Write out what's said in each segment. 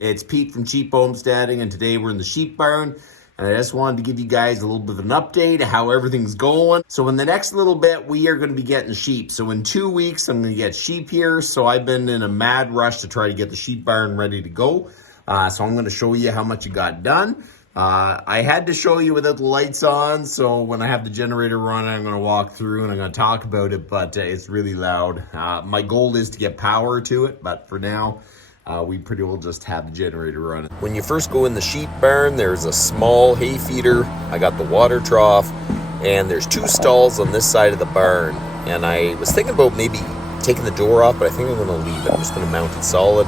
It's Pete from Seep Homesteading, and today we're in the sheep barn. And I just wanted to give you guys a little bit of an update of how everything's going. So in the next little bit, we are going to be getting sheep. So in 2 weeks, I'm going to get sheep here. So I've been in a mad rush to try to get the sheep barn ready to go. So I'm going to show you how much it got done. I had to show you without the lights on. So when I have the generator running, I'm going to walk through and I'm going to talk about it, but it's really loud. My goal is to get power to it, but for now, we pretty well just have the generator running. When you first go in the sheep barn, there's a small hay feeder. I got the water trough, and there's 2 stalls on this side of the barn. And I was thinking about maybe taking the door off, but I think I'm gonna leave it. I'm just gonna mount it solid.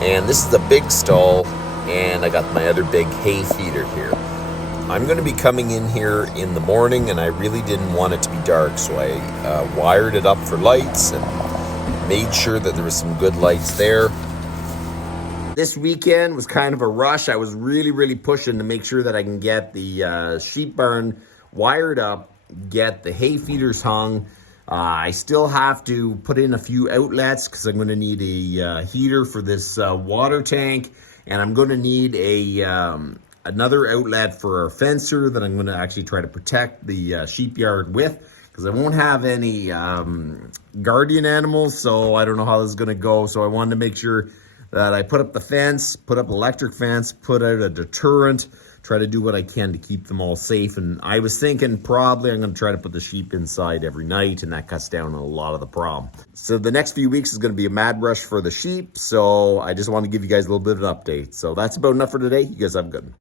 And this is the big stall, and I got my other big hay feeder here. I'm gonna be coming in here in the morning, and I really didn't want it to be dark, so I wired it up for lights and made sure that there was some good lights there. This weekend was kind of a rush. I was really pushing to make sure that I can get the sheep barn wired up, get the hay feeders hung. I still have to put in a few outlets because I'm going to need a heater for this water tank, and I'm going to need another outlet for our fencer that I'm going to actually try to protect the sheep yard with, because I won't have any guardian animals, so I don't know how this is going to go. So I wanted to make sure that I put up the fence, put up electric fence, put out a deterrent, try to do what I can to keep them all safe. And I was thinking probably I'm going to try to put the sheep inside every night, and that cuts down on a lot of the problem. So the next few weeks is going to be a mad rush for the sheep. So I just want to give you guys a little bit of an update. So that's about enough for today. You guys have a good one.